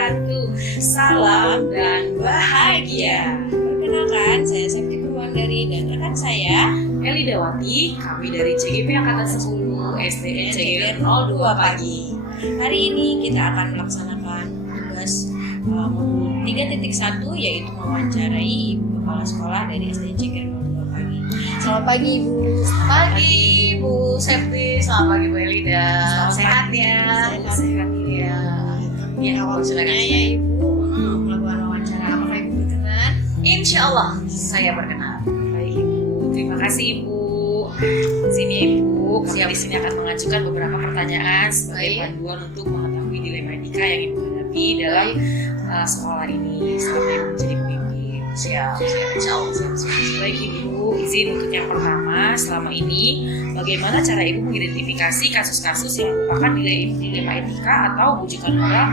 wabarakatuh. Salam dan bahagia. Perkenalkan, saya Septi Purwandari dan rekan saya Eli Dawati, kami dari CGP Angkatan 10 SDN CGR 02 pagi. Hari ini kita akan melaksanakan tugas modul 3.1 yaitu mewawancarai Ibu Kepala Sekolah dari SDN CGR 02 pagi. Selamat pagi Ibu. Pagi Bu Septi, selamat pagi Bu Elida. Sehat ya? Sehat ya. Ya, awal silakan. Ya Ibu, melakukan wawancara. Apakah Ibu berkenan? Insya Allah saya berkenan. Baik Ibu, terima kasih Ibu. Sini Ibu, kami Siap. di sini akan mengajukan beberapa pertanyaan sebagai Baik. panduan untuk mengetahui dilema etika yang Ibu hadapi dalam sekolah ini selama Ibu menjadi pemimpin. Siap. Insya Allah siap. Baik Ibu, Izin untuk yang pertama, selama ini bagaimana cara Ibu mengidentifikasi kasus-kasus yang merupakan dilema etika atau bujukan moral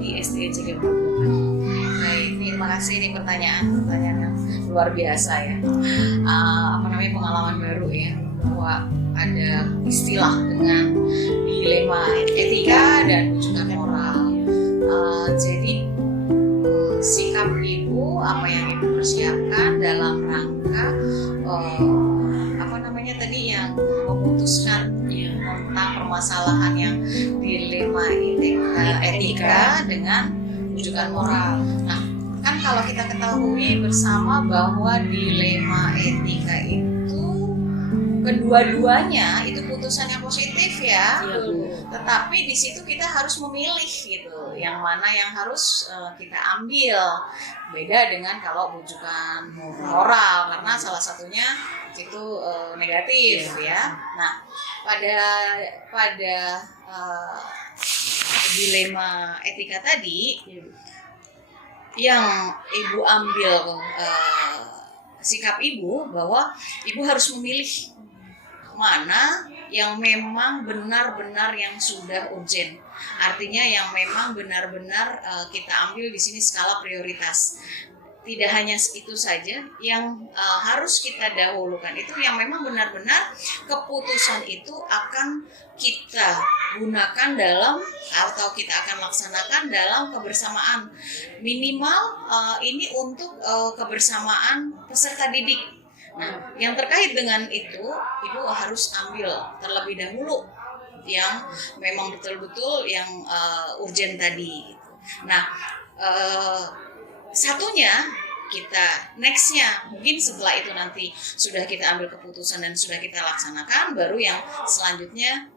di SDN CGR 02 pagi? Baik, terima kasih. Ini pertanyaan yang luar biasa ya. Pengalaman baru ya, bahwa ada istilah dengan dilema etika dan bujukan moral. Jadi sikap ibu, apa yang ibu persiapkan dalam rangka yang memutuskan tentang permasalahan yang dilema etika dengan bujukan moral. Nah, kan kalau kita ketahui bersama bahwa dilema etika itu kedua-duanya itu putusan yang positif ya. Tetapi di situ kita harus memilih gitu, yang mana yang harus kita ambil. Beda dengan kalau bujukan moral, karena salah satunya itu negatif ya. Nah, pada dilema etika tadi yang ibu ambil sikap ibu bahwa ibu harus memilih mana yang memang benar-benar yang sudah urgent. Artinya yang memang benar-benar kita ambil di sini skala prioritas. Tidak hanya itu saja yang harus kita dahulukan, itu yang memang benar-benar keputusan itu akan kita gunakan dalam atau kita akan laksanakan dalam kebersamaan. Minimal ini untuk kebersamaan peserta didik. Nah, yang terkait dengan itu, ibu harus ambil terlebih dahulu yang memang betul-betul yang urgent tadi. Nah, satunya kita nextnya mungkin setelah itu nanti sudah kita ambil keputusan dan sudah kita laksanakan, baru yang selanjutnya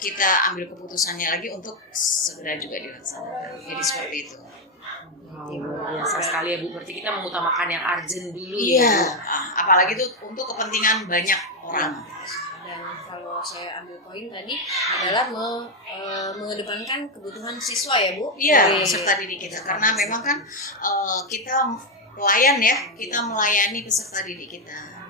kita ambil keputusannya lagi untuk segera juga dilaksanakan. Jadi seperti itu. Luar biasa sekali ya Bu, berarti kita mengutamakan yang urgent dulu Iya, ya. apalagi itu untuk kepentingan banyak orang. dan kalau saya ambil poin tadi adalah mengedepankan kebutuhan siswa ya Bu. Iya, peserta didik kita, karena memang kan kita pelayan ya, kita melayani peserta didik kita.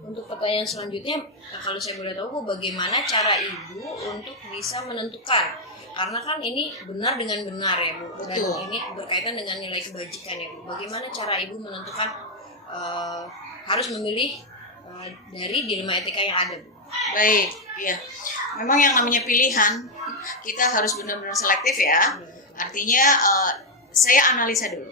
Untuk pertanyaan selanjutnya, kalau saya boleh tahu Bu, bagaimana cara Ibu untuk bisa menentukan? Karena kan ini benar dengan benar ya Bu, dan Betul. ini berkaitan dengan nilai kebajikan ya Bu. Bagaimana cara Ibu menentukan harus memilih dari dilema etika yang ada Bu? Baik, iya. Memang yang namanya pilihan, kita harus benar-benar selektif ya. Artinya saya analisa dulu,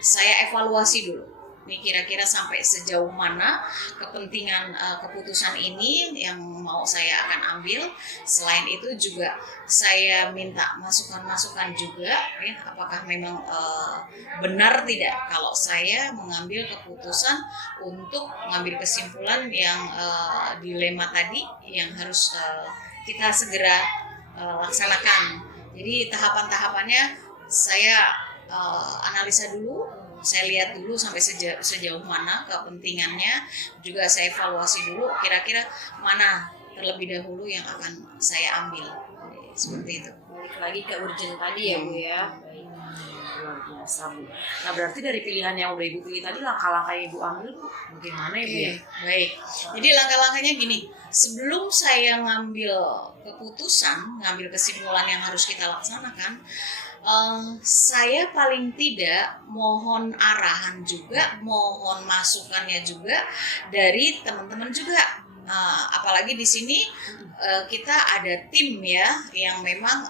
saya evaluasi dulu. Ini kira-kira sampai sejauh mana kepentingan keputusan ini yang mau saya akan ambil. Selain itu juga saya minta masukan-masukan juga, ya, apakah memang benar tidak kalau saya mengambil keputusan untuk mengambil kesimpulan yang dilema tadi yang harus kita segera laksanakan. Jadi tahapan-tahapannya saya analisa dulu, saya lihat dulu sampai sejauh mana kepentingannya, juga saya evaluasi dulu kira-kira mana terlebih dahulu yang akan saya ambil. Seperti itu. Balik lagi ke urgent tadi ya Bu ya. Luar biasa Bu. Nah, berarti dari pilihan yang udah Ibu pilih tadi, langkah-langkah yang Ibu ambil Bu bagaimana ya Bu ya? Baik. Jadi langkah-langkahnya gini, sebelum saya ngambil keputusan, ngambil kesimpulan yang harus kita laksanakan, saya paling tidak mohon arahan juga, mohon masukannya juga dari teman-teman juga. apalagi di sini kita ada tim ya yang memang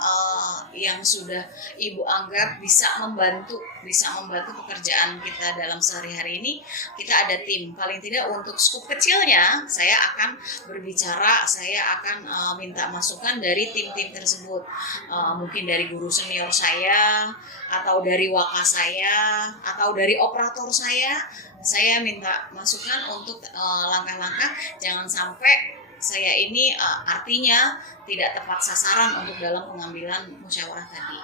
yang sudah Ibu anggap bisa membantu pekerjaan kita dalam sehari-hari ini. Kita ada tim, paling tidak untuk skup kecilnya saya akan berbicara, saya akan minta masukan dari tim-tim tersebut, mungkin dari guru senior saya atau dari waka saya atau dari operator saya minta masukan untuk langkah-langkah jangan sampai saya ini artinya tidak tepat sasaran untuk dalam pengambilan musyawarah tadi.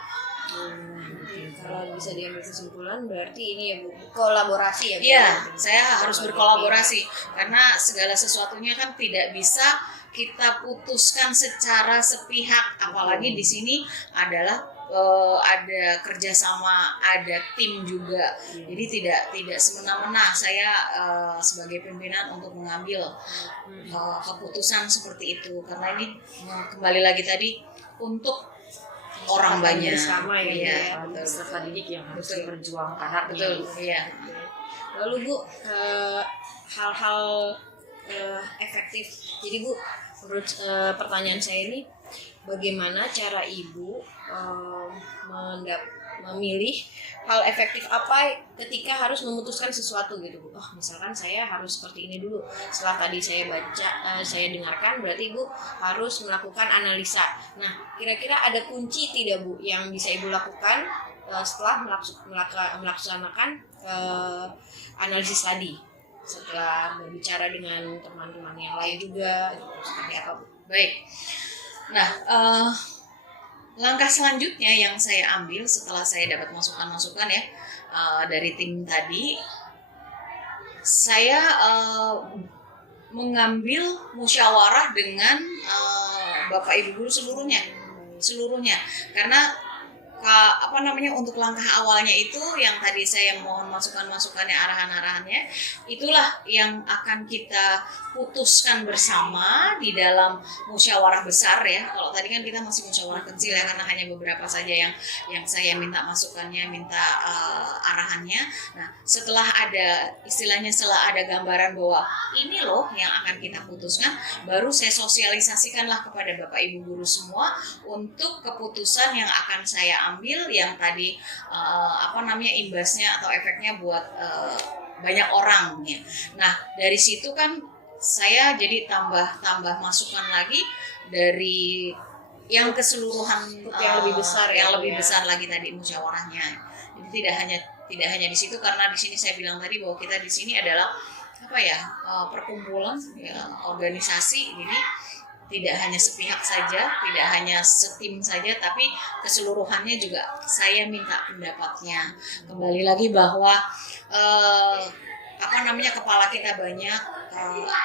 Kalau bisa diambil kesimpulan berarti ini ya Bu, kolaborasi ya Bu. Iya, saya harus berkolaborasi karena segala sesuatunya kan tidak bisa kita putuskan secara sepihak, apalagi di sini adalah ada kerjasama, ada tim juga. Jadi tidak semena-mena saya sebagai pimpinan untuk mengambil keputusan seperti itu, karena ini kembali lagi tadi untuk orang banyak. Bersama ya, Iya, betul. Peserta didik yang harus Betul. diperjuangkan haknya. betul. Iya. Lalu Bu, hal-hal efektif. Jadi Bu, menurut pertanyaan saya ini, bagaimana cara Ibu memilih hal efektif apa ketika harus memutuskan sesuatu gitu Bu? Oh, misalkan saya harus seperti ini dulu. Setelah tadi saya baca, saya dengarkan, berarti Ibu harus melakukan analisa. Nah, kira-kira ada kunci tidak Bu yang bisa Ibu lakukan setelah melaksanakan analisis tadi? Setelah berbicara dengan teman-teman yang lain juga, gitu. Seperti apa Bu? Baik. Nah, langkah selanjutnya yang saya ambil setelah saya dapat masukan-masukan ya dari tim tadi, saya mengambil musyawarah dengan Bapak Ibu guru seluruhnya, karena untuk langkah awalnya itu yang tadi saya mohon masukan-masukannya, arahan-arahannya, itulah yang akan kita putuskan bersama di dalam musyawarah besar ya. Kalau tadi kan kita masih musyawarah kecil ya, karena hanya beberapa saja yang saya minta masukannya, minta arahannya. Nah, setelah ada gambaran bahwa ini loh yang akan kita putuskan, baru saya sosialisasikanlah kepada Bapak Ibu guru semua untuk keputusan yang akan saya ambil yang tadi imbasnya atau efeknya buat banyak orang ya. Nah, dari situ kan saya jadi tambah masukan lagi dari yang keseluruhan yang lebih besar besar lagi tadi musyawarahnya. Jadi tidak hanya di situ, karena di sini saya bilang tadi bahwa kita di sini adalah perkumpulan ya, organisasi. Jadi tidak hanya sepihak saja, tidak hanya setim saja, tapi keseluruhannya juga saya minta pendapatnya. Kembali lagi bahwa kepala kita banyak,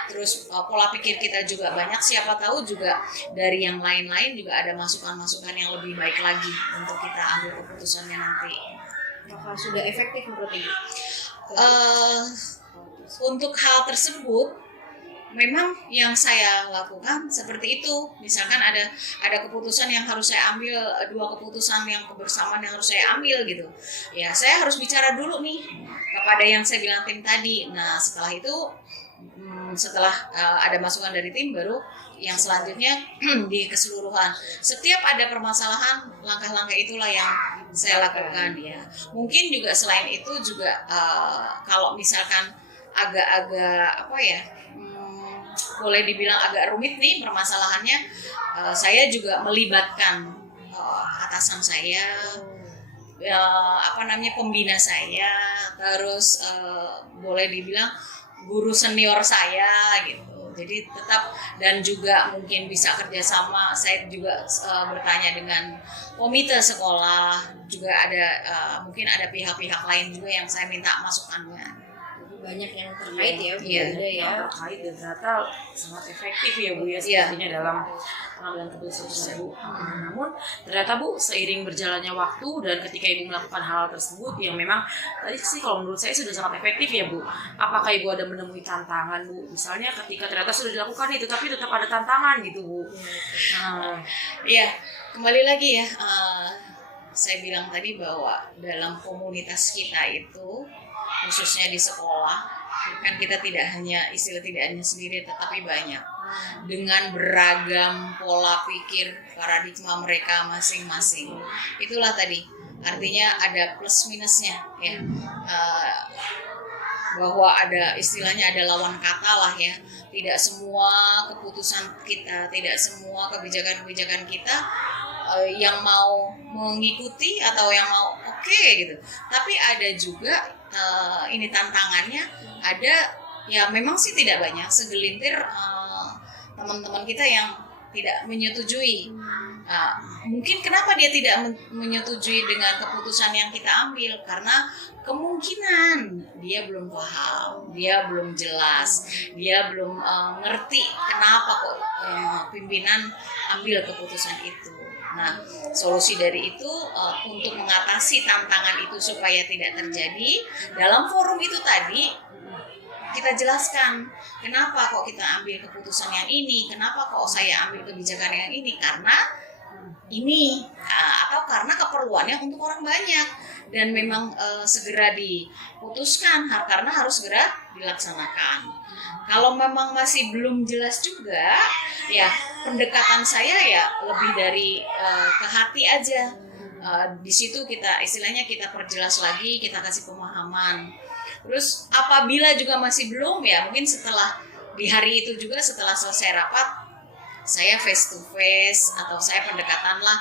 terus pola pikir kita juga banyak. Siapa tahu juga dari yang lain-lain juga ada masukan-masukan yang lebih baik lagi untuk kita ambil keputusannya nanti. Apakah sudah efektif menurut Ibu? Untuk hal tersebut memang yang saya lakukan seperti itu. Misalkan ada keputusan yang harus saya ambil, dua keputusan yang kebersamaan yang harus saya ambil gitu. Ya, saya harus bicara dulu nih kepada yang saya bilang tim tadi. Nah, setelah itu ada masukan dari tim, baru yang selanjutnya di keseluruhan. Setiap ada permasalahan, langkah-langkah itulah yang saya lakukan ya. Mungkin juga selain itu juga kalau misalkan agak boleh dibilang agak rumit nih permasalahannya, saya juga melibatkan atasan saya, pembina saya, terus boleh dibilang guru senior saya gitu. Jadi tetap, dan juga mungkin bisa kerjasama. Saya juga bertanya dengan komite sekolah, juga ada mungkin ada pihak-pihak lain juga yang saya minta masukannya. Banyak yang terkait ya Bu. Iya. Ada ya. Yang terkait dan ternyata sangat efektif ya Bu ya sepertinya dalam pengambilan keputusan Bu. Namun ternyata Bu, seiring berjalannya waktu dan ketika Ibu melakukan hal tersebut yang memang tadi sih kalau menurut saya sudah sangat efektif ya Bu. Apakah Ibu ada menemui tantangan Bu? Misalnya ketika ternyata sudah dilakukan itu tapi tetap ada tantangan gitu Bu. Ya, kembali lagi ya. Saya bilang tadi bahwa dalam komunitas kita itu, khususnya di sekolah, kan kita tidak hanya sendiri tetapi banyak. dengan beragam pola pikir, paradigma mereka masing-masing. Itulah tadi, artinya ada plus minusnya ya. Bahwa ada istilahnya ada lawan kata lah ya. Tidak semua keputusan kita, tidak semua kebijakan-kebijakan kita yang mau mengikuti atau yang mau oke gitu. Tapi ada juga ini tantangannya, ada ya memang sih tidak banyak, segelintir teman-teman kita yang tidak menyetujui. Mungkin kenapa dia tidak menyetujui dengan keputusan yang kita ambil, karena kemungkinan dia belum paham, dia belum jelas, dia belum ngerti kenapa kok pimpinan ambil keputusan itu. Nah, solusi dari itu untuk mengatasi tantangan itu supaya tidak terjadi, dalam forum itu tadi kita jelaskan kenapa kok kita ambil keputusan yang ini, kenapa kok saya ambil kebijakan yang ini, karena ini atau karena keperluannya untuk orang banyak dan memang segera diputuskan karena harus segera dilaksanakan. Kalau memang masih belum jelas juga, ya pendekatan saya ya lebih dari ke hati aja. Di situ kita istilahnya kita perjelas lagi, kita kasih pemahaman. Terus apabila juga masih belum, ya mungkin setelah di hari itu juga setelah selesai rapat, saya face to face atau saya pendekatan lah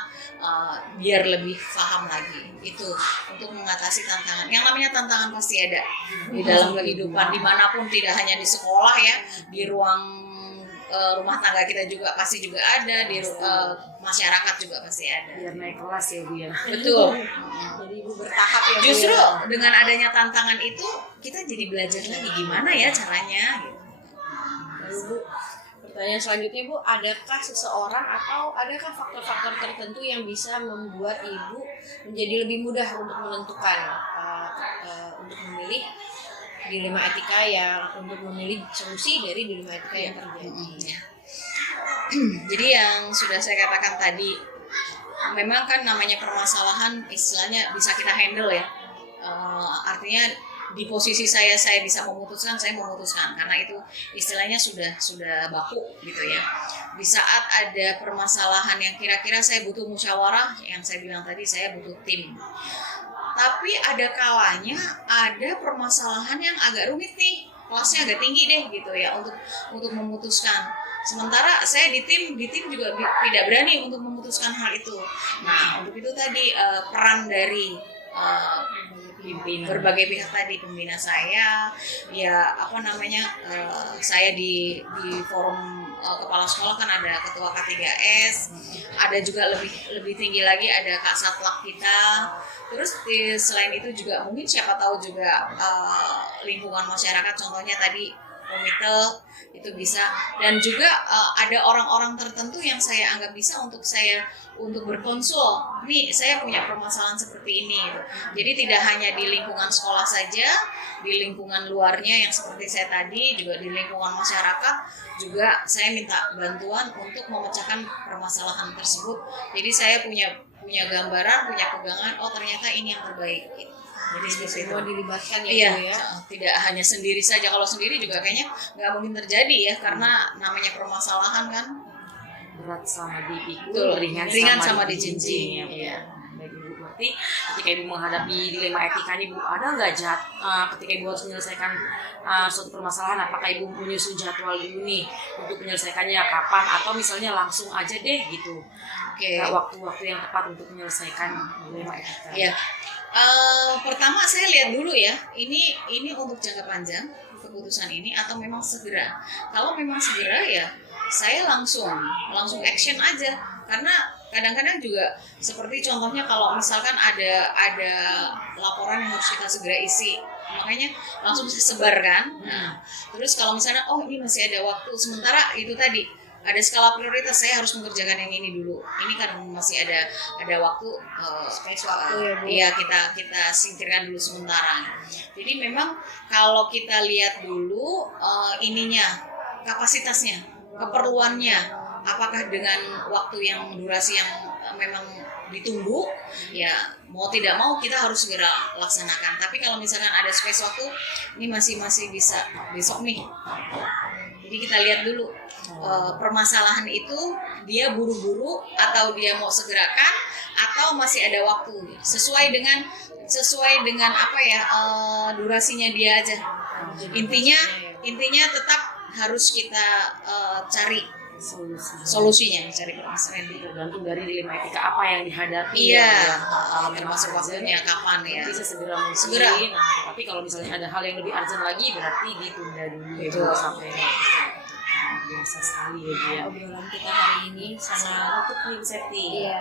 biar lebih paham lagi. Itu untuk mengatasi tantangan. Yang namanya tantangan pasti ada di dalam kehidupan dimanapun, tidak hanya di sekolah ya, di ruang rumah tangga kita juga pasti juga ada, di masyarakat juga pasti ada. Biar naik kelas ya Bu ya. Betul. Jadi Ibu bertahap ya Bu. Justru ya. dengan adanya tantangan itu kita jadi belajar lagi gimana ya caranya gitu. Lalu Bu, pertanyaan selanjutnya Bu, adakah seseorang atau adakah faktor-faktor tertentu yang bisa membuat Ibu menjadi lebih mudah untuk menentukan untuk memilih dilema etika yang untuk memilih solusi dari dilema etika yang terjadi? Jadi yang sudah saya katakan tadi, memang kan namanya permasalahan istilahnya bisa kita handle ya. Artinya di posisi saya bisa memutuskan, saya memutuskan karena itu istilahnya sudah baku gitu ya. Di saat ada permasalahan yang kira-kira saya butuh musyawarah, yang saya bilang tadi saya butuh tim. Tapi ada kalanya ada permasalahan yang agak rumit nih, kelasnya agak tinggi deh gitu ya untuk memutuskan. Sementara saya di tim juga tidak berani untuk memutuskan hal itu. Nah, untuk itu tadi peran dari berbagai pihak tadi, pembina saya, ya saya di forum kepala sekolah kan ada ketua K3S, ada juga lebih tinggi lagi ada Kak Satlak kita. Terus selain itu juga mungkin siapa tahu juga lingkungan masyarakat, contohnya tadi komite itu bisa, dan juga ada orang-orang tertentu yang saya anggap bisa untuk berkonsul. Nih saya punya permasalahan seperti ini. Jadi tidak hanya di lingkungan sekolah saja, di lingkungan luarnya yang seperti saya tadi, juga di lingkungan masyarakat juga saya minta bantuan untuk memecahkan permasalahan tersebut. Jadi saya punya gambaran, punya pegangan, oh ternyata ini yang terbaik gitu. Jadi Semua dilibatkan ya iya, Bu ya. tidak hanya sendiri saja. Kalau sendiri juga kayaknya nggak mungkin terjadi ya, karena namanya permasalahan kan Berat sama dipikul, betul, ringan sama dijinjing ya Bu ya. Baik Ibu, berarti ketika Ibu menghadapi dilema etika ini Bu, ada nggak ketika Ibu harus menyelesaikan suatu permasalahan, apakah Ibu menyusun jadwal dulu nih untuk menyelesaikannya kapan, atau misalnya langsung aja deh gitu? Waktu-waktu yang tepat untuk menyelesaikan dilema etika. Iya. Pertama saya lihat dulu ya, ini untuk jangka panjang keputusan ini atau memang segera. Kalau memang segera ya saya langsung action aja, karena kadang-kadang juga seperti contohnya kalau misalkan ada laporan yang harus kita segera isi, makanya langsung saya sebarkan. Nah, terus kalau misalnya ini masih ada waktu, sementara itu tadi ada skala prioritas, saya harus mengerjakan yang ini dulu. Ini kan masih ada waktu, Space waktu ya Bu. Iya, kita singkirkan dulu sementara. Jadi memang kalau kita lihat dulu kapasitasnya, keperluannya, apakah dengan waktu yang durasi yang memang ditunggu, ya mau tidak mau kita harus segera laksanakan. Tapi kalau misalkan ada space waktu, ini masih bisa besok nih. Jadi kita lihat dulu permasalahan itu dia buru-buru atau dia mau segerakan atau masih ada waktu, sesuai dengan apa ya, durasinya dia aja. Intinya tetap harus kita cari solusinya, cari permasalahan itu. Tergantung dari dilema etika apa yang dihadapi. Iya, kalau termasuk waktunya kapan ya. bisa segera mungkin. Segera. Nah, tapi kalau misalnya ada hal yang lebih urgent lagi, berarti ditunda dulu Itu. sampai biasa sekali ya dia. Obrolan kita hari ini sangat Untuk nih Bu Septi. Iya.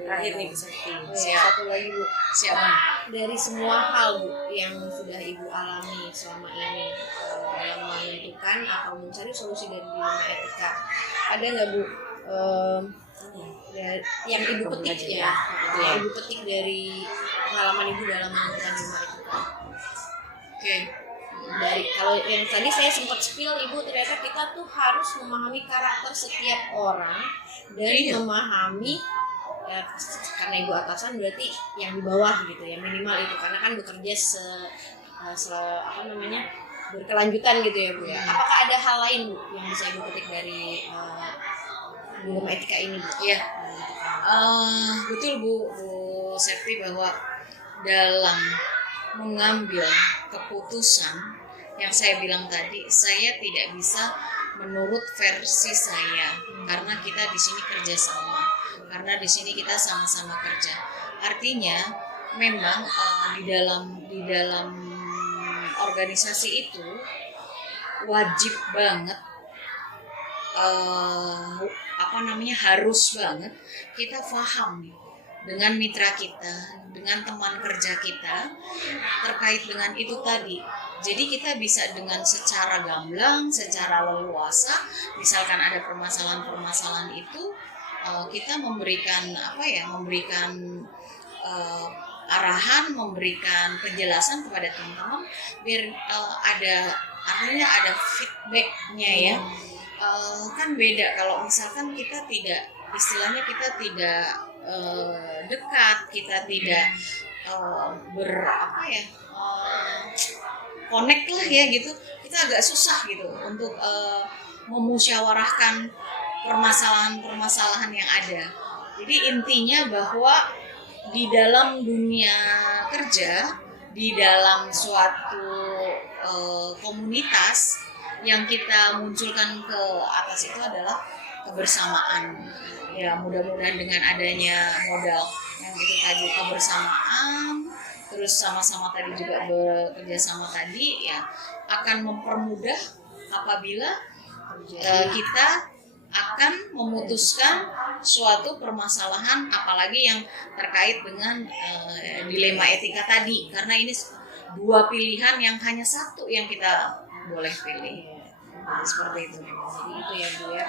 Terakhir nih Bu Septi. satu lagi Bu, Siapa? dari semua hal Bu yang sudah Ibu alami selama ini dalam menentukan atau mencari solusi dari dilema etika, ada nggak Bu yang Ibu petik ya, yang Ibu petik dari pengalaman Ibu dalam menentukan dilema etika? Oke. Dari kalau yang tadi saya sempat spill Ibu, ternyata kita tuh harus memahami karakter setiap orang dan Iya. memahami karena Ibu atasan berarti yang di bawah gitu ya, minimal itu karena kan bekerja berkelanjutan gitu ya Bu ya. Apakah ada hal lain Bu yang bisa Ibu petik dari dilema etika ini Bu? Iya. Betul Bu Septi, bahwa dalam mengambil keputusan yang saya bilang tadi, saya tidak bisa menurut versi saya, karena kita di sini kerjasama, karena di sini kita sama-sama kerja. Artinya memang di dalam organisasi itu wajib banget, harus banget kita paham dengan mitra kita, dengan teman kerja kita terkait dengan itu tadi. Jadi kita bisa dengan secara gamblang, secara leluasa, misalkan ada permasalahan-permasalahan itu, kita memberikan arahan, memberikan penjelasan kepada teman-teman biar ada feedbacknya ya. Kan beda kalau misalkan kita tidak, istilahnya kita tidak dekat, kita tidak connect lah ya gitu, kita agak susah gitu untuk memusyawarahkan permasalahan-permasalahan yang ada. Jadi intinya bahwa di dalam dunia kerja, di dalam suatu komunitas yang kita munculkan ke atas itu adalah kebersamaan. Ya mudah-mudahan dengan adanya modal yang itu tadi, kebersamaan, terus sama-sama tadi juga bekerja sama tadi, ya akan mempermudah apabila kita akan memutuskan suatu permasalahan, apalagi yang terkait dengan dilema etika tadi, karena ini dua pilihan yang hanya satu yang kita boleh pilih. Seperti itu. Jadi itu ya Bu ya.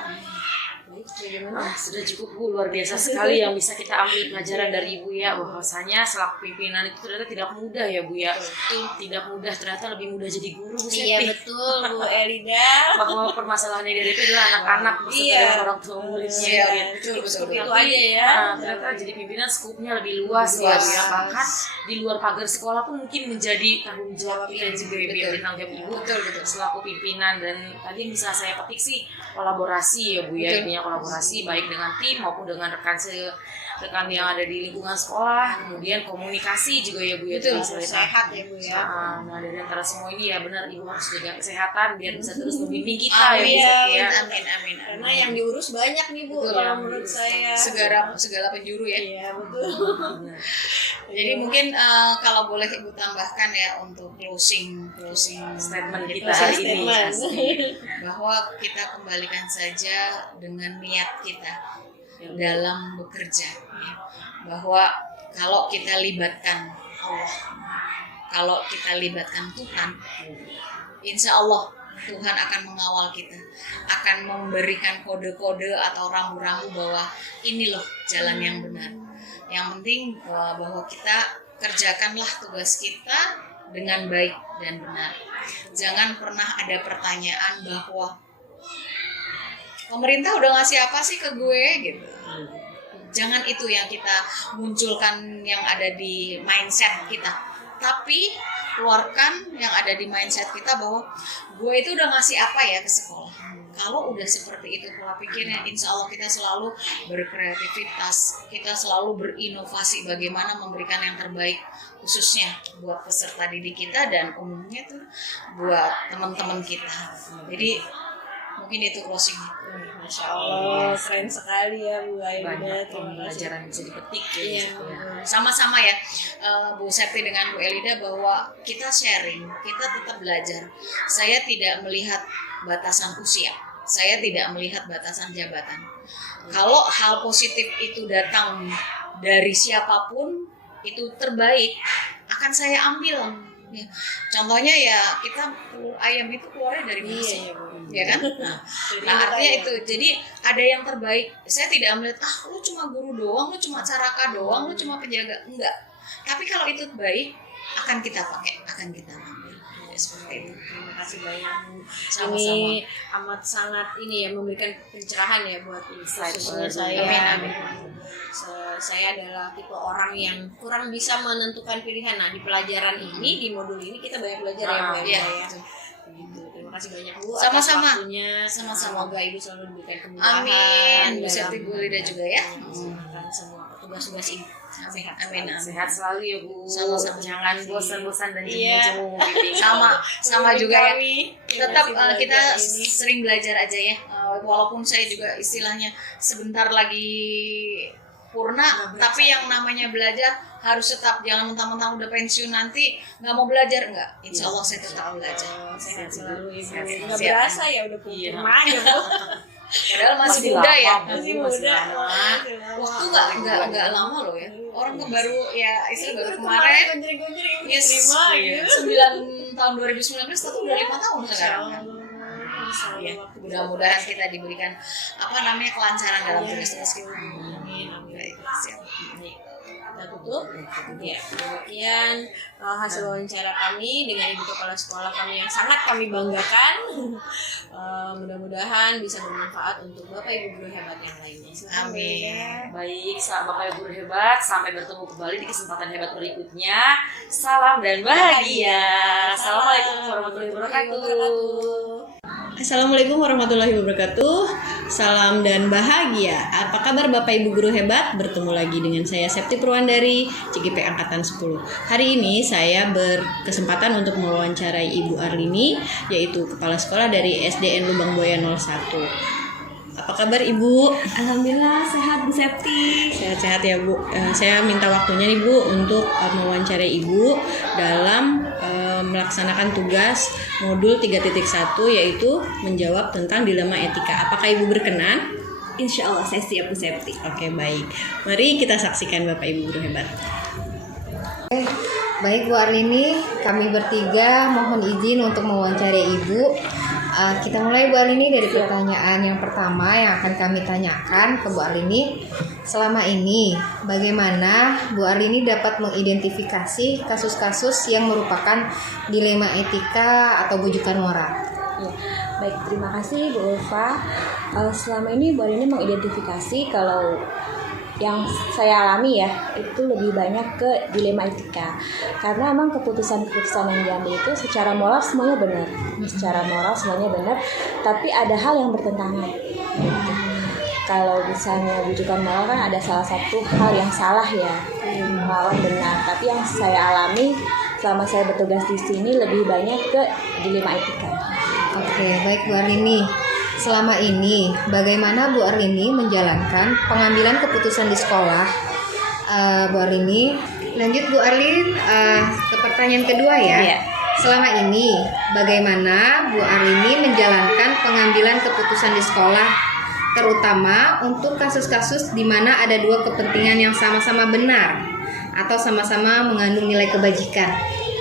Sudah cukup Bu, luar biasa sekali yang bisa kita ambil pelajaran dari Ibu ya, bahwasanya selaku pimpinan itu ternyata tidak mudah ya Bu ya. Tidak mudah, ternyata lebih mudah jadi guru Bu Septi. Iya betul Bu Elida. Bahwa permasalahan yang dihadapi adalah anak-anak beserta dengan orang tua muridnya. Iya, Ya. betul. Itu aja ya. Ternyata jadi pimpinan skupnya lebih luas ya Bu ya. Bahkan di luar pagar sekolah pun mungkin menjadi tanggung jawab kita juga ya Bu ya, tanggung jawab Ibu Betul. selaku pimpinan. Dan tadi yang bisa saya petik sih kolaborasi ya Bu ya, intinya kolaborasi baik dengan tim maupun dengan rekan yang ada di lingkungan sekolah, kemudian komunikasi juga ya Bu ya. Betul, sehat ya Bu ya. Nah dari antara semua ini ya benar Ibu harus jaga kesehatan biar bisa terus membimbing kita ya Bu Septi ya. Amin. Karena yang diurus banyak nih Bu, Betul, kalau yang menurut diurus. saya. Segala penjuru ya. Iya betul. Benar. Jadi mungkin kalau boleh Ibu tambahkan ya untuk closing Statement kita Closing hari ini statement. bahwa kita kembalikan saja dengan niat kita dalam bekerja ya. Bahwa kalau kita libatkan Allah, kalau kita libatkan Tuhan, insya Allah Tuhan akan mengawal kita, akan memberikan kode-kode atau rambu-rambu bahwa ini loh jalan yang benar. Yang penting bahwa kita kerjakanlah tugas kita dengan baik dan benar. Jangan pernah ada pertanyaan bahwa pemerintah udah ngasih apa sih ke gue gitu. Jangan itu yang kita munculkan yang ada di mindset kita. tapi keluarkan yang ada di mindset kita bahwa gue itu udah ngasih apa ya ke sekolah. Kalau udah seperti itu pola pikirnya, insya Allah kita selalu berkreativitas, kita selalu berinovasi bagaimana memberikan yang terbaik, khususnya buat peserta didik kita dan umumnya tuh buat teman-teman kita. Jadi mungkin itu closingnya. Masya Allah, keren sekali ya Bu Aida. Banyak Terima kasih. pembelajaran yang bisa dipetik ya. Iya. Sama-sama ya, Bu Septi dengan Bu Elida, bahwa kita sharing, kita tetap belajar. Saya tidak melihat batasan usia, saya tidak melihat batasan jabatan. Kalau hal positif itu datang dari siapapun, itu terbaik, akan saya ambil. Ya. Contohnya ya kita ayam itu keluarnya dari mana sih? Iya, Bu. Ya kan? Nah artinya itu, jadi ada yang terbaik. Saya tidak melihat lu cuma guru doang, lu cuma caraka doang, lu cuma penjaga, enggak. Tapi kalau itu baik, akan kita pakai, akan kita ambil. Ya, seperti itu. Terima kasih banyak Bu. Sama-sama. Ini amat sangat ini ya, memberikan pencerahan ya buat khususnya saya. Amin, amin. Saya adalah tipe orang yang kurang bisa menentukan pilihan. Nah di pelajaran ini, di modul ini kita banyak belajar ya Bu Iya. ya. Gitu. Terima kasih banyak Bu Sama-sama. atas waktunya. Sama-sama. Semoga Ibu selalu diberikan kemudahan. Amin. Bu dalam Septi, Bu Elida juga ya. melaksanakan semua tugas-tugas Ibu. Sehat. Amin, amin. Sehat selalu ya Bu. Sama-sama. Jangan bosan-bosan dan Iya. jemu-jemu bimbing. Sama juga ya. Tetap Masih belajar kita ini. sering belajar aja ya. Walaupun saya juga istilahnya sebentar lagi purna, tapi yang namanya belajar harus tetap, jangan mentang-mentang udah pensiun nanti nggak mau belajar, enggak. Insya Allah saya tetap belajar. Sehat selalu Ibu. Sehat. Nggak Siap. berasa ya udah Iya. purna aja Bu. Padahal masih Masih muda lama, ya. Bu. Masih Masih muda. lama. Masih lama. Waktu nggak lama loh ya. Orang kan baru ya istilah baru Baru kemarin. gonjreng-gonjreng Ibu Yes, terima iya. gitu. 9 tahun 2019 itu udah 5 tahun sekarang kan. Ya, mudah-mudahan kita diberikan apa namanya kelancaran dalam tugas-tugas kita. Amin, amin. Baik, siap. Baik, kita tutup. Ya, demikian hasil wawancara kami dengan Ibu Kepala Sekolah kami yang sangat kami banggakan. Mudah-mudahan bisa bermanfaat untuk Bapak Ibu guru hebat yang lainnya. Silakan, Bu Amin. Ida. Baik, Bapak Ibu guru hebat, sampai bertemu kembali di kesempatan hebat berikutnya. Salam dan bahagia. Assalamualaikum warahmatullahi wabarakatuh. Assalamualaikum warahmatullahi wabarakatuh. Salam dan bahagia. Apa kabar Bapak Ibu guru hebat? Bertemu lagi dengan saya Septi Purwandari, CGP Angkatan 10. Hari ini saya berkesempatan untuk mewawancarai Ibu Arlini, yaitu Kepala Sekolah dari SDN Lubang Buaya 01. Apa kabar Ibu? Alhamdulillah sehat Bu Septi. Sehat-sehat ya Bu. Saya minta waktunya nih Bu untuk mewawancarai Ibu dalam melaksanakan tugas modul 3.1, yaitu menjawab tentang dilema etika. Apakah Ibu berkenan? Insya Allah saya siap Bu Septi. Oke, baik. Mari kita saksikan Bapak Ibu guru hebat. Baik Bu Arlini, kami bertiga mohon izin untuk mewawancarai Ibu. Kita mulai Bu Arlini dari pertanyaan yang pertama yang akan kami tanyakan ke Bu Arlini. Selama ini, bagaimana Bu Arlini dapat mengidentifikasi kasus-kasus yang merupakan dilema etika atau bujukan moral? Ya, baik, terima kasih Bu Ulfa. Selama ini Bu Arlini mengidentifikasi kalau yang saya alami ya itu lebih banyak ke dilema etika, karena emang keputusan-keputusan yang diambil itu secara moral semuanya benar, tapi ada hal yang bertentangan. Kalau misalnya bujukan moral kan ada salah satu hal yang salah ya, melawan benar, tapi yang saya alami selama saya bertugas di sini lebih banyak ke dilema etika. Oke, baik Bu Arlini. Selama ini, bagaimana Bu Arlini menjalankan pengambilan keputusan di sekolah? Bu Arlini, lanjut Bu Arlin ke pertanyaan kedua ya. Iya. Selama ini, bagaimana Bu Arlini menjalankan pengambilan keputusan di sekolah, terutama untuk kasus-kasus di mana ada dua kepentingan yang sama-sama benar atau sama-sama mengandung nilai kebajikan?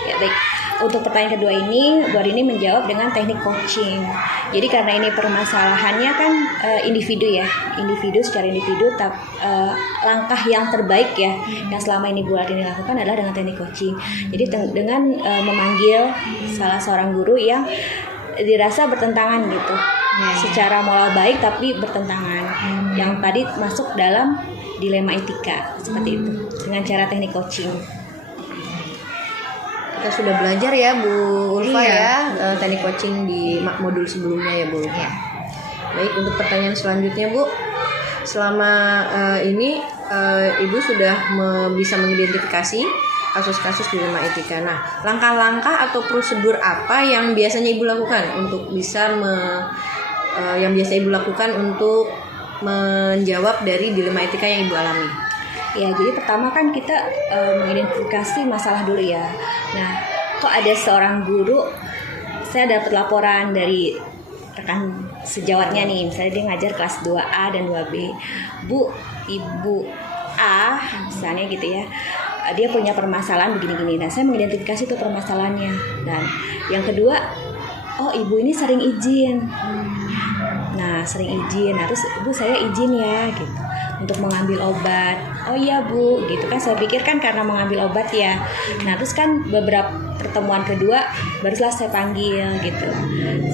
Ya baik, untuk pertanyaan kedua ini Bu Arlini menjawab dengan teknik coaching. Jadi karena ini permasalahannya kan individu secara individu, langkah yang terbaik ya yang selama ini Bu Arlini lakukan adalah dengan teknik coaching. Jadi dengan memanggil salah seorang guru yang dirasa bertentangan gitu, secara moral baik tapi bertentangan, yang tadi masuk dalam dilema etika seperti itu, dengan cara teknik coaching. kita sudah belajar ya Bu Ulfa Iya. ya teknik coaching di modul sebelumnya ya Bu. Iya. Baik, untuk pertanyaan selanjutnya Bu, selama ini Ibu sudah bisa mengidentifikasi kasus-kasus dilema etika. Nah, langkah-langkah atau prosedur apa yang biasanya Ibu lakukan untuk bisa yang biasa Ibu lakukan untuk menjawab dari dilema etika yang Ibu alami? Ya, jadi pertama kan kita mengidentifikasi masalah dulu ya. Nah, kok ada seorang guru, saya dapat laporan dari rekan sejawatnya nih, misalnya dia ngajar kelas 2A dan 2B. Bu, Ibu A, misalnya gitu ya, dia punya permasalahan begini-gini. Nah, saya mengidentifikasi itu permasalahannya. Dan yang kedua, oh ibu ini sering izin. Nah, sering izin. Nah, terus Bu saya izin ya gitu untuk mengambil obat. Oh iya Bu, gitu kan saya pikir kan karena mengambil obat ya. Nah, terus kan beberapa pertemuan kedua barulah saya panggil gitu.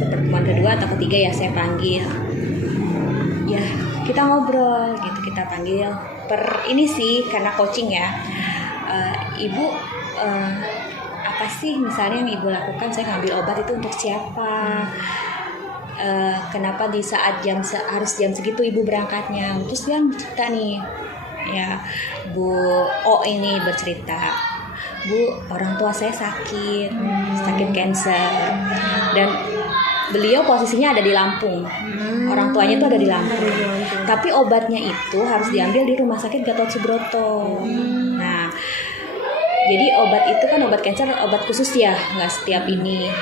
Pertemuan kedua atau ketiga ya saya panggil. Ya, kita ngobrol gitu, kita panggil ini sih karena coaching ya. Ibu apa sih misalnya yang Ibu lakukan? Saya ngambil obat itu untuk siapa? Kenapa di saat harus jam segitu Ibu berangkatnya? Terus dia cerita nih, ya Bu O ini bercerita, Bu orang tua saya sakit cancer dan beliau posisinya ada di Lampung, orang tuanya itu ada di Lampung, tapi obatnya itu harus diambil di rumah sakit Gatot Subroto. Nah, jadi obat itu kan obat cancer, obat khusus ya, nggak setiap ini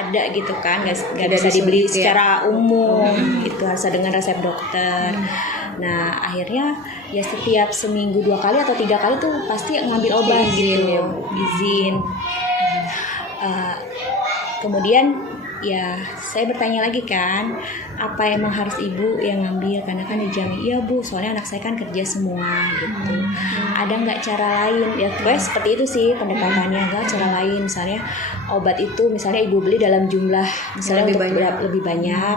ada gitu kan, nggak bisa dibeli secara umum, itu harus dengan resep dokter. Nah, akhirnya ya setiap seminggu 2 kali atau 3 kali tuh pasti ngambil obat izin. Kemudian ya saya bertanya lagi kan, apa emang harus ibu yang ngambil? Karena kan dijamin, iya Bu, soalnya anak saya kan kerja semua gitu. Ada nggak cara lain? Ya pokoknya seperti itu sih pendekatannya. Nggak cara lain, misalnya obat itu misalnya ibu beli dalam jumlah misalnya lebih banyak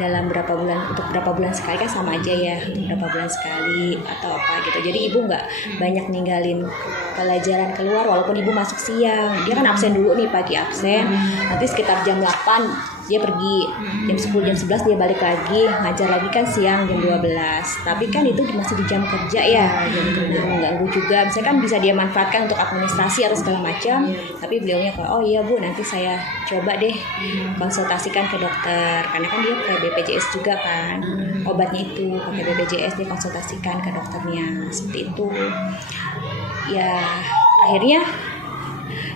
dalam berapa bulan, untuk berapa bulan sekali kan sama aja ya, berapa bulan sekali atau apa gitu. Jadi ibu nggak banyak ninggalin pelajaran keluar walaupun ibu masuk siang. Dia kan absen dulu nih, pagi absen, nanti sekitar jam 8 dia pergi, jam 10 jam 11 dia balik lagi, ngajar lagi kan siang jam 12. Tapi kan itu masih di jam kerja ya, mengganggu juga. Misalnya kan bisa dia manfaatkan untuk administrasi atau segala macam, tapi beliaunya kayak, oh iya Bu, nanti saya coba deh konsultasikan ke dokter, karena kan dia pakai BPJS juga kan, obatnya itu pakai BPJS, dia konsultasikan ke dokternya, seperti itu. Ya akhirnya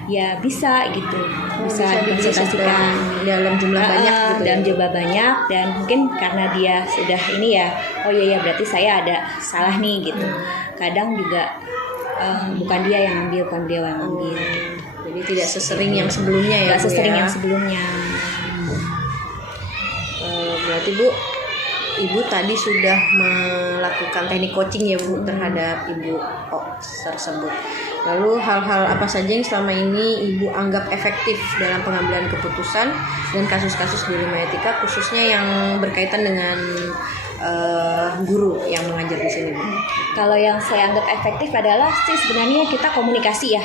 ya bisa gitu, bisa dikonsultasikan dalam jumlah banyak gitu, dalam jumlah banyak. Dan mungkin karena dia sudah ini ya, oh iya berarti saya ada salah nih gitu. Kadang juga bukan dia yang ambil, bukan dia yang ambil gitu. Jadi tidak sesering yang sebelumnya ya, nggak sesering yang sebelumnya. Berarti Bu, Ibu tadi sudah melakukan teknik coaching ya Bu terhadap Ibu O tersebut. Lalu hal-hal apa saja yang selama ini Ibu anggap efektif dalam pengambilan keputusan dan kasus-kasus dilema etika, khususnya yang berkaitan dengan guru yang mengajar di sini Bu? Kalau yang saya anggap efektif adalah sih sebenarnya kita komunikasi ya.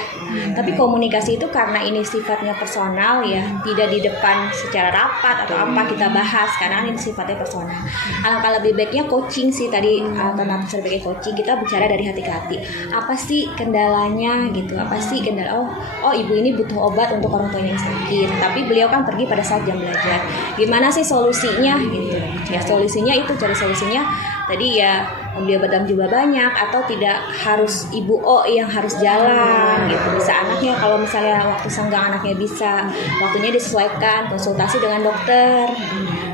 Tapi komunikasi itu karena ini sifatnya personal ya, tidak di depan secara rapat atau apa kita bahas, karena ini sifatnya personal. Alangkah lebih baiknya coaching sih tadi, tentang sebagai coaching kita bicara dari hati ke hati. Apa sih kendalanya gitu? Apa sih kendala? Oh ibu ini butuh obat untuk orang tuanya yang sakit, tapi beliau kan pergi pada saat jam belajar. Gimana sih solusinya gitu? Ya solusinya itu, cari solusinya tadi ya membeli obat dalam jumlah banyak, atau tidak harus ibu O yang harus jalan gitu. Bisa anaknya, kalau misalnya waktu senggang anaknya bisa, waktunya disesuaikan, konsultasi dengan dokter,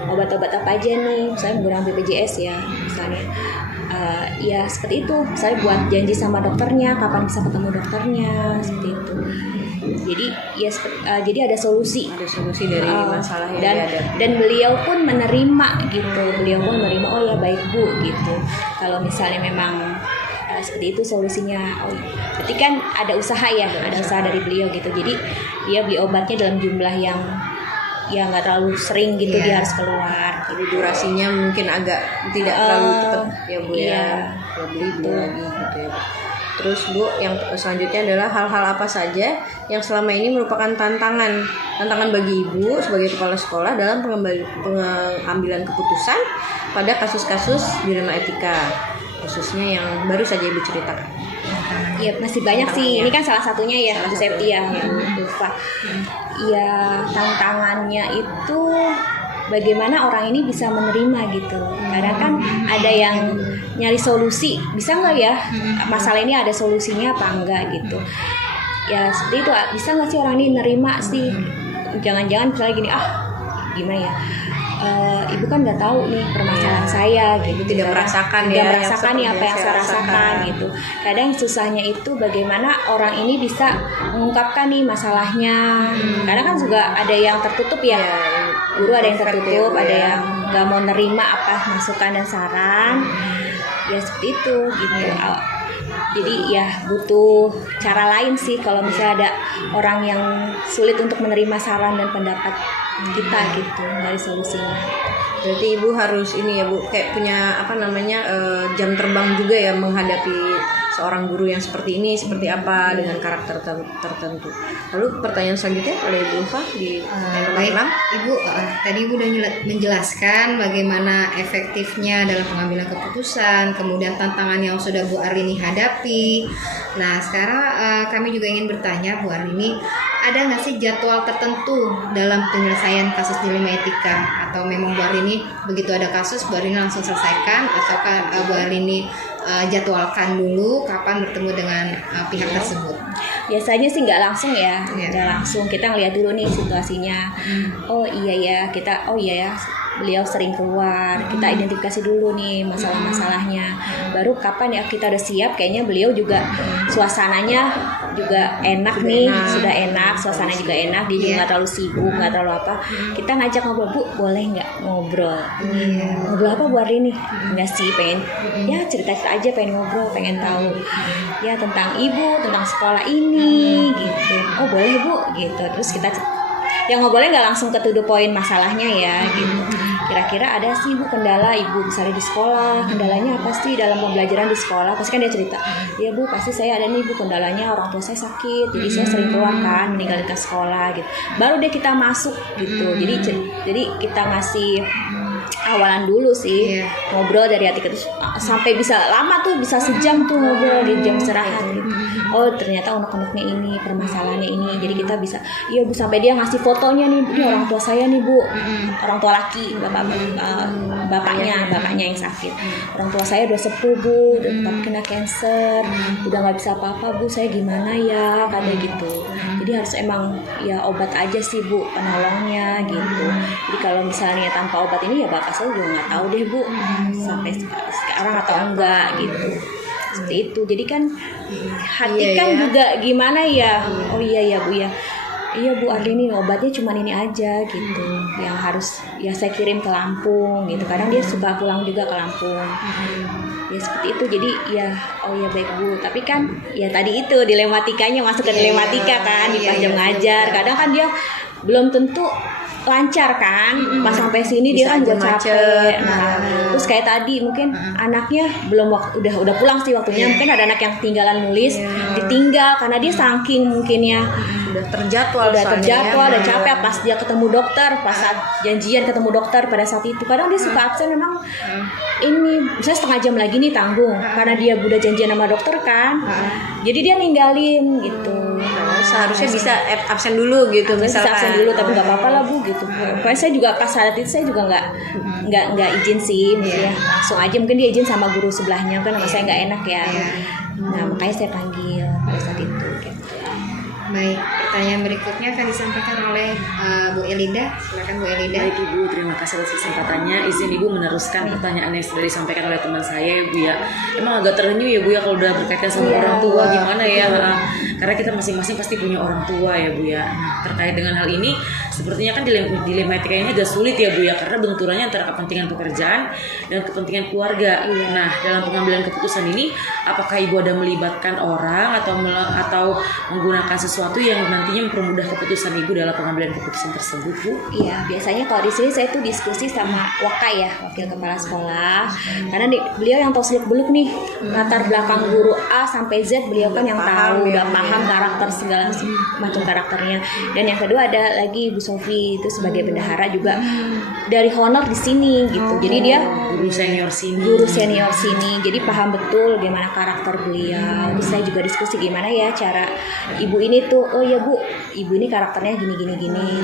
obat-obat apa aja nih, misalnya menggunakan BPJS ya misalnya. Ya seperti itu, misalnya buat janji sama dokternya kapan bisa ketemu dokternya, seperti itu. Jadi ya jadi ada solusi dari masalah yang dan beliau pun menerima gitu, beliau pun menerima, oh ya baik Bu gitu. Kalau misalnya memang seperti itu solusinya, oh berarti kan ada usaha ya, ada usaha dari beliau gitu. Jadi dia beli obatnya dalam jumlah yang ya nggak terlalu sering gitu, dia harus keluar. Jadi durasinya mungkin agak tidak terlalu cepat ya Bu ya, beli lagi gitu ya. Terus Bu, yang selanjutnya adalah hal-hal apa saja yang selama ini merupakan tantangan bagi Ibu sebagai kepala sekolah dalam pengambilan keputusan pada kasus-kasus dilema etika, khususnya yang baru saja Ibu ceritakan. Iya, masih banyak sih. Ini kan salah satunya ya, Bu Septi ya, Bu Ulfa. Iya, tantangannya itu bagaimana orang ini bisa menerima gitu. Kadang kan ada yang nyari solusi, bisa nggak ya masalah ini ada solusinya apa enggak gitu. Ya seperti itu, bisa nggak sih orang ini nerima sih. Jangan-jangan misalnya gini, gimana ya, ibu kan nggak tahu nih permasalahan saya gitu, tidak merasakan nih apa yang saya rasakan gitu. Kadang susahnya itu bagaimana orang ini bisa mengungkapkan nih masalahnya. Karena kan juga ada yang tertutup ya, guru ada yang tertutup, ada yang nggak mau nerima apa masukan dan saran. Ya seperti itu gitu. Jadi ya butuh cara lain sih kalau misalnya ada orang yang sulit untuk menerima saran dan pendapat kita gitu dari solusinya. Berarti Ibu harus ini ya Bu, kayak punya jam terbang juga ya menghadapi seorang guru yang seperti ini, seperti apa dengan karakter tertentu. Lalu pertanyaan selanjutnya oleh Ibu Ulfa di nomor Baik, 6. Ibu, tadi Ibu udah menjelaskan bagaimana efektifnya dalam pengambilan keputusan, kemudian tantangan yang sudah Bu Arlini hadapi. Nah, sekarang kami juga ingin bertanya, Bu Arlini, ada nggak sih jadwal tertentu dalam penyelesaian kasus dilema etika? Atau memang Bu Arlini begitu ada kasus, Bu Arlini langsung selesaikan? Ataukah Bu Arlini jadwalkan dulu kapan bertemu dengan pihak tersebut? Biasanya sih nggak langsung ya, nggak langsung. Kita ngeliat dulu nih situasinya. Oh iya ya, beliau sering keluar. Kita identifikasi dulu nih masalah-masalahnya. Baru kapan ya kita udah siap, kayaknya beliau juga suasananya juga enak nih, sudah enak, suasana juga enak, dia juga nggak terlalu sibuk, nggak terlalu apa. Kita ngajak ngobrol, Bu, boleh nggak ngobrol? Ngobrol apa Bu Arlini? Nggak sih, pengen ya cerita aja, pengen ngobrol, pengen tahu ya tentang ibu, tentang sekolah ini gitu. Oh boleh Bu gitu. Terus kita yang ngobrolnya nggak langsung ke to the point masalahnya ya gitu. Kira-kira ada sih Bu kendala ibu misalnya di sekolah, kendalanya apa sih dalam pembelajaran di sekolah? Pasti kan dia cerita, ya Bu pasti saya ada nih Bu kendalanya orang tua saya sakit, jadi saya sering keluar kan meninggalkan sekolah gitu. Baru deh kita masuk gitu. Jadi kita ngasih awalan dulu sih, ngobrol dari hati ke hati sampai bisa lama tuh, bisa sejam tuh ngobrol di jam istirahat gitu. Oh ternyata unek-uneknya ini, permasalahannya ini. Jadi kita bisa, iya Bu, sampai dia ngasih fotonya nih, ini orang tua saya nih Bu, orang tua laki, bapaknya yang sakit. Orang tua saya udah sepuh Bu, udah kena cancer, udah nggak bisa apa-apa Bu, saya gimana ya, kata gitu. Jadi harus emang ya obat aja sih Bu penolongnya gitu. Jadi kalau misalnya tanpa obat ini ya bapak saya juga nggak tahu deh Bu sampai sekarang atau enggak gitu. Seperti itu. Jadi kan hati juga gimana ya. Oh iya Bu ya. Iya Bu Arlini, obatnya cuma ini aja gitu. Yang harus ya saya kirim ke Lampung gitu. Kadang dia suka pulang juga ke Lampung. Ya seperti itu. Jadi ya oh ya baik Bu. Tapi kan ya tadi itu dilematikanya, masuk ke dilematika kan di pas jam ngajar. Kadang kan dia belum tentu lancar kan, pas sampai sini dia kan juga capek. Terus kayak tadi mungkin anaknya belum udah pulang sih waktunya. Mungkin ada anak yang ketinggalan nulis, ditinggal karena dia saking mungkinnya udah terjadwal, udah capek pas dia ketemu dokter, pas saat janjian ketemu dokter pada saat itu. Kadang dia suka absen memang ini misalnya setengah jam lagi nih tanggung karena dia udah janjian sama dokter kan. Jadi dia ninggalin gitu. Seharusnya bisa absen dulu gitu, misalkan absen dulu, tapi nggak apa-apa lah Bu gitu. Pokoknya saya juga pas saat itu saya juga nggak izin sih, ya langsung aja. Mungkin dia izin sama guru sebelahnya kan, sama saya nggak enak ya. Nah makanya saya panggil pada saat itu. Gitu. Baik, pertanyaan berikutnya akan disampaikan oleh Bu Elinda. Silakan Bu Elinda. Baik Ibu, terima kasih atas kesempatannya. Izin Ibu meneruskan pertanyaan yang sudah disampaikan oleh teman saya Bu ya. Emang agak terenyuh ya Bu ya kalau udah berkaitan sama orang tua gimana ya. karena kita masing-masing pasti punya orang tua ya Bu ya. Nah, terkait dengan hal ini sepertinya kan dilema etika ini agak sulit ya Bu ya, karena benturannya antara kepentingan pekerjaan dan kepentingan keluarga. Nah, dalam pengambilan keputusan ini apakah Ibu ada melibatkan orang atau menggunakan sesuatu yang nantinya mempermudah keputusan Ibu dalam pengambilan keputusan tersebut Bu? Iya, biasanya kalau di sini saya tuh diskusi sama Waka ya, wakil kepala sekolah. Karena beliau yang tahu seluk-beluk nih, latar belakang guru A sampai Z beliau kan yang tahu, udah paham karakter segala macam karakternya. Dan yang kedua ada lagi Bu Sofi itu sebagai bendahara juga dari honor di sini gitu. Jadi dia guru senior sini. Jadi paham betul gimana karakter beliau. Terus saya juga diskusi gimana ya cara ibu ini tuh, oh ya Bu, ibu ini karakternya gini.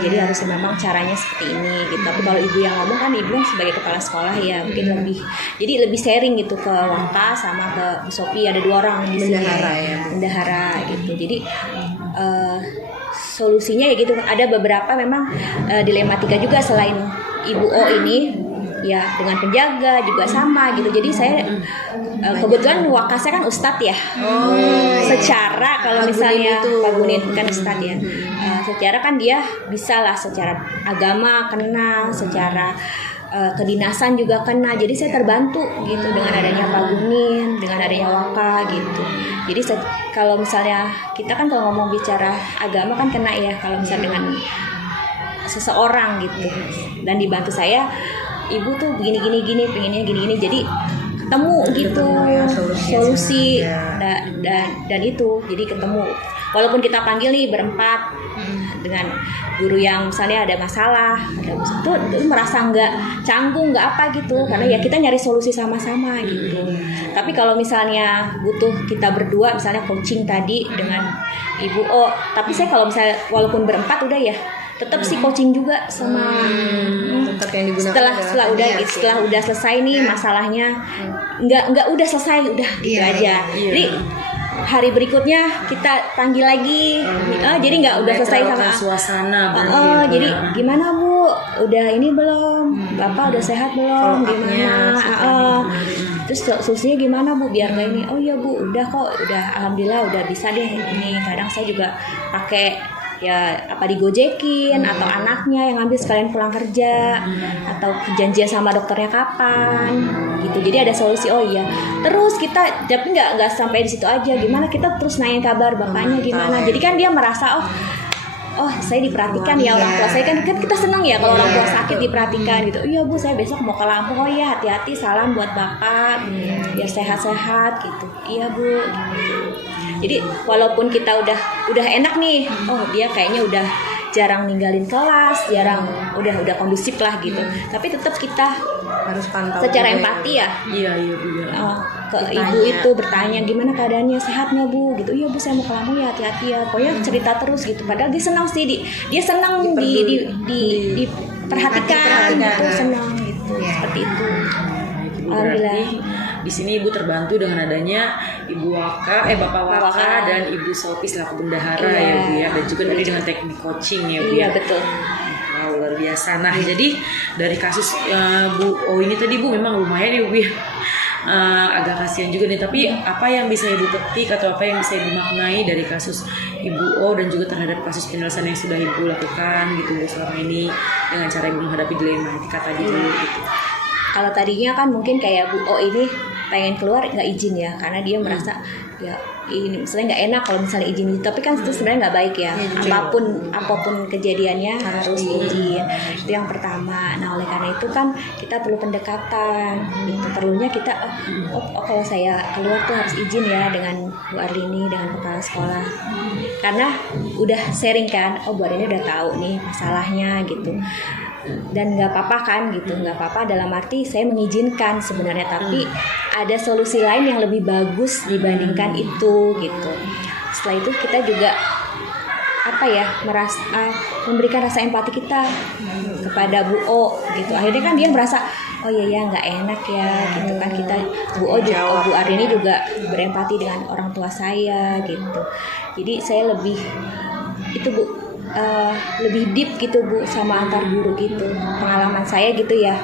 Jadi harus memang caranya seperti ini gitu. Tapi kalau ibu yang ngomong kan ibu sebagai kepala sekolah ya mungkin lebih sharing gitu ke Waka sama ke Bu Sofi, ada 2 orang di sini bendahara gitu. Jadi solusinya ya gitu, ada beberapa memang dilematika juga selain Ibu O ini ya dengan penjaga juga sama gitu. Jadi saya kebetulan Waka saya kan ustadz ya. Secara kalau misalnya Pak Gunin kan ustadz ya. Secara kan dia bisa lah secara agama kena, secara kedinasan juga kena. Jadi saya terbantu gitu dengan adanya Pak Gunin, dengan adanya Waka gitu. Jadi kalau misalnya kita kan kalau ngomong bicara agama kan kena ya kalau misalnya dengan seseorang gitu. Dan dibantu saya, ibu tuh begini pengennya gini jadi ketemu gitu solusi dan itu jadi ketemu. Walaupun kita panggil nih berempat dengan guru yang misalnya ada masalah, itu merasa nggak canggung, nggak apa gitu, karena ya kita nyari solusi sama-sama gitu. Tapi kalau misalnya butuh kita berdua, misalnya coaching tadi dengan Ibu O, tapi saya kalau misalnya walaupun berempat udah ya tetap sih coaching juga sama tetap yang digunakan setelah udah selesai nih masalahnya, nggak udah selesai udah gitu aja. Jadi hari berikutnya kita panggil lagi, jadi nggak udah selesai sama suasana. Jadi gimana Bu, udah ini belum, Bapak udah sehat belum, gimana? Terus solusinya gimana Bu biar nggak ini? Oh iya Bu, udah kok, udah alhamdulillah udah bisa deh ini. Kadang saya juga pakai ya apa digojekin atau anaknya yang ngambil sekalian pulang kerja atau janjian sama dokternya kapan gitu. Jadi ada solusi. Oh iya, terus kita tapi nggak sampai di situ aja, gimana kita terus nanyain kabar bapaknya gimana. Jadi kan dia merasa oh saya diperhatikan ya orang tua saya, kan kita senang ya kalau orang tua sakit diperhatikan gitu. Iya Bu, saya besok mau ke Lampung, oh iya hati-hati, salam buat bapak biar sehat-sehat gitu. Iya Bu gitu. Jadi walaupun kita udah enak nih, oh dia kayaknya udah jarang ninggalin kelas, udah kondusif lah gitu. Tapi tetap kita harus pantau secara empati ya. Iya. Ke ibu itu bertanya gimana keadaannya, sehat nggak Bu gitu. Iya Bu, saya mau ke Lampung ya, hati-hati ya. Pokoknya cerita terus gitu. Padahal dia senang sih, dia senang diperhatikan gitu, senang gitu. Seperti itu. Alhamdulillah. Di sini Ibu terbantu dengan adanya Ibu Waka, Bapak Waka dan Ibu Sofi selaku bendahara ya Bu ya, dan juga tadi dengan teknik coaching ya Bu ya. Betul. Wow, luar biasa. Nah, jadi dari kasus Bu O ini tadi Bu memang lumayan ya Bu ya. Agak kasihan juga nih, tapi apa yang bisa Ibu petik atau apa yang bisa Ibu maknai dari kasus Ibu O dan juga terhadap kasus penyelesaian yang sudah Ibu lakukan gitu Bu selama ini dengan cara Ibu menghadapi dilema etika tadi dulu gitu. Kalau tadinya kan mungkin kayak Bu O ini pengen keluar nggak izin ya, karena dia merasa ya ini misalnya nggak enak kalau misalnya izin, tapi kan itu sebenarnya nggak baik ya, apapun kejadiannya harus izin. Itu yang pertama. Nah oleh karena itu kan kita perlu pendekatan gitu, perlunya kita kalau saya keluar tuh harus izin ya dengan Bu Arlini, dengan kepala sekolah, karena udah sharing kan, Bu Arlini udah tahu nih masalahnya gitu. Dan nggak apa-apa kan gitu, nggak apa-apa dalam arti saya mengizinkan sebenarnya, tapi ada solusi lain yang lebih bagus dibandingkan itu gitu. Setelah itu kita juga memberikan rasa empati kita kepada Bu O gitu. Akhirnya kan dia merasa oh iya nggak enak ya gitu kan, kita Bu O juga, Bu Arini juga berempati dengan orang tua saya gitu. Jadi saya lebih itu Bu, lebih deep gitu Bu sama antar guru gitu, pengalaman saya gitu ya.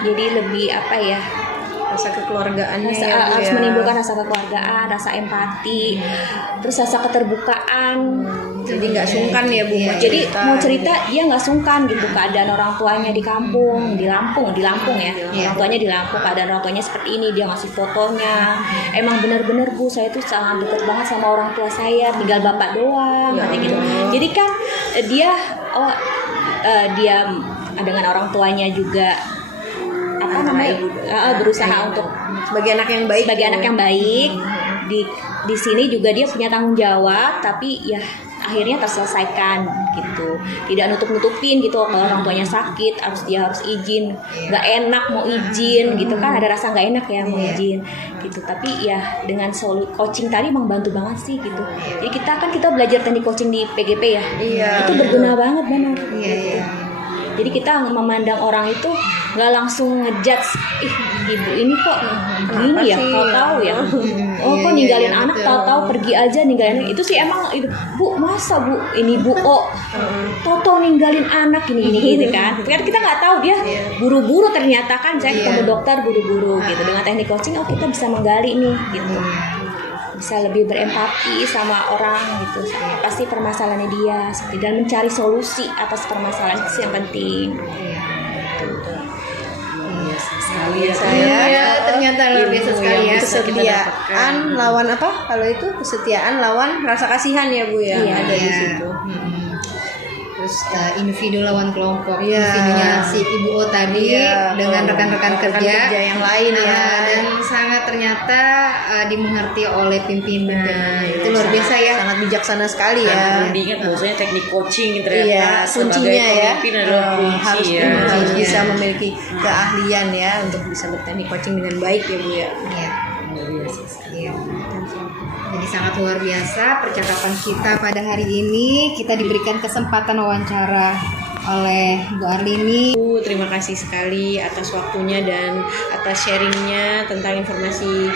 Jadi lebih rasa kekeluargaannya Rasa- ya, Bu, harus ya. menimbulkan rasa kekeluargaan, rasa empati, terus rasa keterbukaan. Jadi nggak sungkan ya Bu. mau Jadi cerita. mau cerita dia nggak sungkan gitu keadaan orang tuanya di kampung, di Lampung ya. Orang tuanya di Lampung, keadaan orang tuanya seperti ini, dia ngasih fotonya. Emang bener-bener Bu, saya tuh sangat deket banget sama orang tua saya, tinggal bapak doang, Ya nanti gitu. Allah. Jadi kan dia dengan orang tuanya juga apa namanya berusaha untuk sebagai anak yang baik. sebagai Bu. anak yang baik di sini juga dia punya tanggung jawab, tapi ya akhirnya terselesaikan gitu, tidak nutup-nutupin gitu kalau orang tuanya sakit dia harus izin, nggak enak mau izin gitu kan, ada rasa nggak enak ya mau izin gitu, tapi ya dengan coaching tadi emang bantu banget sih gitu. Jadi kita belajar teknik coaching di PGP ya, Iya, itu berguna banget benar. Iya. Jadi kita memandang orang itu nggak langsung ngejudge, ih ibu ini kok gini ya, sih? tahu ya, oh kok ninggalin anak, tahu-tahu pergi aja ninggalin itu sih emang itu Bu, masa Bu ini Bu tahu ninggalin anak ini gitu kan. Kan kita nggak tahu dia buru-buru, ternyata kan saya ketemu dokter buru-buru gitu. Dengan teknik coaching kita bisa menggali nih gitu, bisa lebih berempati sama orang gitu, apa sih permasalahannya dia dan mencari solusi atas permasalahan itu sih yang penting. Sekali ya Saya ternyata luar biasa ilmu sekali yang ya. bisa kita dapatkan. Lawan apa? Kalau itu kesetiaan lawan rasa kasihan ya Bu ya. Iya. Ada di Iya. situ. Terus individu lawan kelompok, Iya. individunya si Ibu O tadi Iya. dengan rekan-rekan kerja yang lain ya. dan sangat ternyata dimengerti oleh pimpinan. Itu luar biasa ya. Sangat bijaksana sekali ya. Perlu diingat bahwasanya teknik coaching ternyata Iya, sebagai kuncinya ya. pemimpin adalah kunci harus ya. harus bisa memiliki keahlian ya untuk bisa berteknik coaching dengan baik ya Bu ya. Iya. Iya. Jadi sangat luar biasa percakapan kita pada hari ini. Kita diberikan kesempatan wawancara oleh Bu Arlini. Bu, terima kasih sekali atas waktunya dan atas sharingnya tentang informasi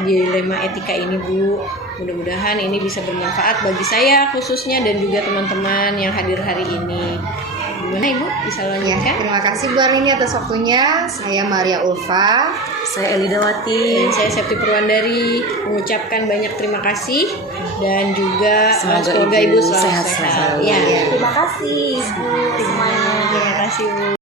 dilema etika ini Bu. Mudah-mudahan ini bisa bermanfaat bagi saya khususnya dan juga teman-teman yang hadir hari ini. Gimana Ibu? Bisa Ya, lanjutkan? terima kasih Bu Arlini atas waktunya. Saya Maria Ulfa. Saya Elidawati. Dan saya Septi Purwandari mengucapkan banyak terima kasih dan juga Semoga semoga Ibu Ibu selalu sehat sehat. selalu. Ya. Terima kasih Ibu semuanya. Terima kasih Bu.